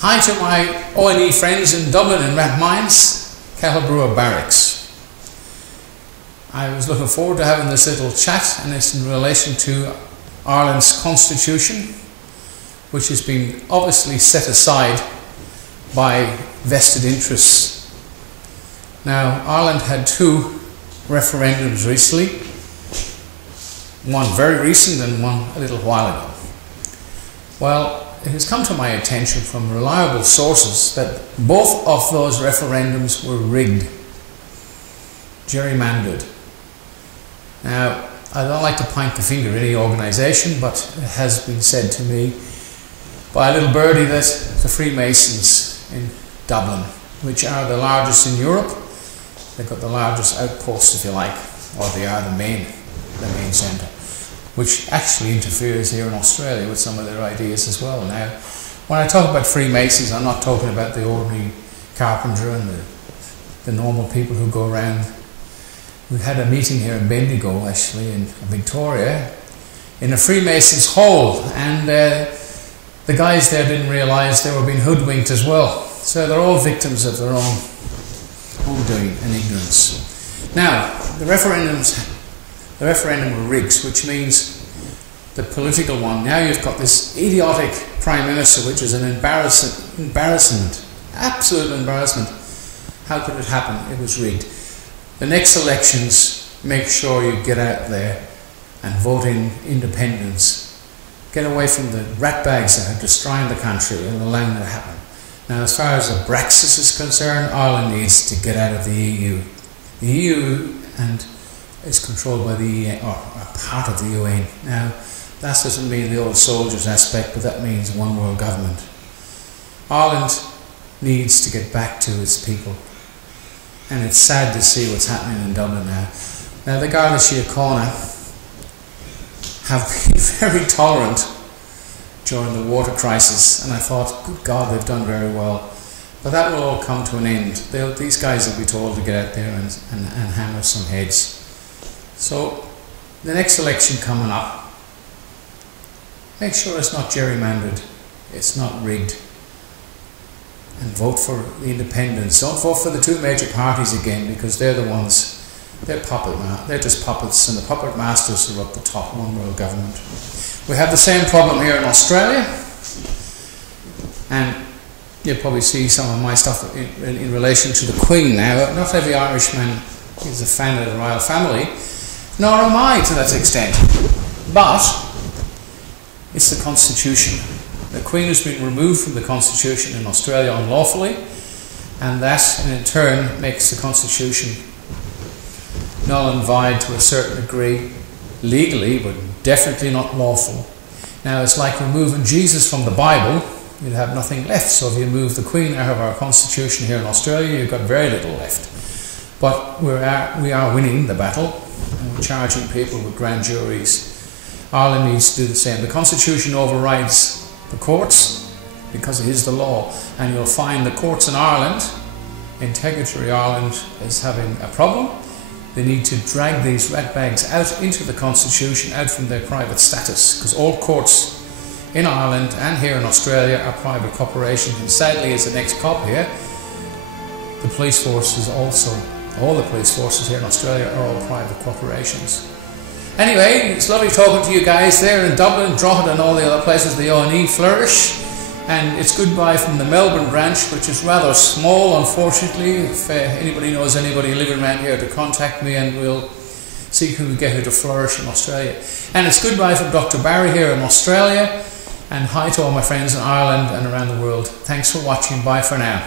Hi to my O&E friends in Dublin and Rathmines, Kettlebrewer Barracks. I was looking forward to having this little chat, and it's in relation to Ireland's constitution, which has been obviously set aside by vested interests. Now, Ireland had two referendums recently, one very recent and one a little while ago. Well, it has come to my attention from reliable sources that both of those referendums were rigged, gerrymandered. Now, I don't like to point the finger at any organisation, but it has been said to me by a little birdie that the Freemasons in Dublin, which are the largest in Europe, they've got the largest outpost, if you like, or they are the main centre, which actually interferes here in Australia with some of their ideas as well. Now, when I talk about Freemasons, I'm not talking about the ordinary carpenter and the normal people who go around. We had a meeting here in Bendigo, actually, in Victoria, in a Freemasons' hall, and the guys there didn't realise they were being hoodwinked as well. So they're all victims of their own doing and ignorance. Now, the referendum were rigged, which means the political one. Now you've got this idiotic Prime Minister, which is an embarrassment, absolute embarrassment. How could it happen? It was rigged. The next elections, make sure you get out there and vote in independence. Get away from the ratbags that are destroying the country and allowing that to happen. Now, as far as the Brexit is concerned, Ireland needs to get out of the EU. The EU is controlled by the UN, or part of the UN. Now, that doesn't mean the old soldiers aspect, but that means one world government. Ireland needs to get back to its people. And it's sad to see what's happening in Dublin now. Now, the Garda Síochána have been very tolerant during the water crisis, and I thought, good God, they've done very well. But that will all come to an end. These guys will be told to get out there and hammer some heads. So, the next election coming up, make sure it's not gerrymandered, it's not rigged, and vote for the independents. Don't vote for the two major parties again, because they're the ones, they're just puppets, and the puppet masters are up the top, one world government. We have the same problem here in Australia, and you'll probably see some of my stuff in relation to the Queen. Now, not every Irishman is a fan of the royal family, nor am I to that extent, but it's the Constitution. The Queen has been removed from the Constitution in Australia unlawfully, and that in turn makes the Constitution null and void to a certain degree, legally, but definitely not lawful. Now, it's like removing Jesus from the Bible, you'd have nothing left. So if you move the Queen out of our Constitution here in Australia, you've got very little left. But we are winning the battle, and we're charging people with grand juries. Ireland needs to do the same. The Constitution overrides the courts because it is the law, and you'll find the courts in Ireland, Integrity Ireland, is having a problem. They need to drag these ratbags out into the Constitution, out from their private status, because all courts in Ireland and here in Australia are private corporations, and sadly, as the next cop here, the police forces also, all the police forces here in Australia are all private corporations. Anyway, it's lovely talking to you guys there in Dublin, Drogheda and all the other places the O&E flourish. And it's goodbye from the Melbourne branch, which is rather small, unfortunately. If anybody knows anybody living around here, to contact me and we'll see who we get here to flourish in Australia. And it's goodbye from Dr. Barry here in Australia. And hi to all my friends in Ireland and around the world. Thanks for watching. Bye for now.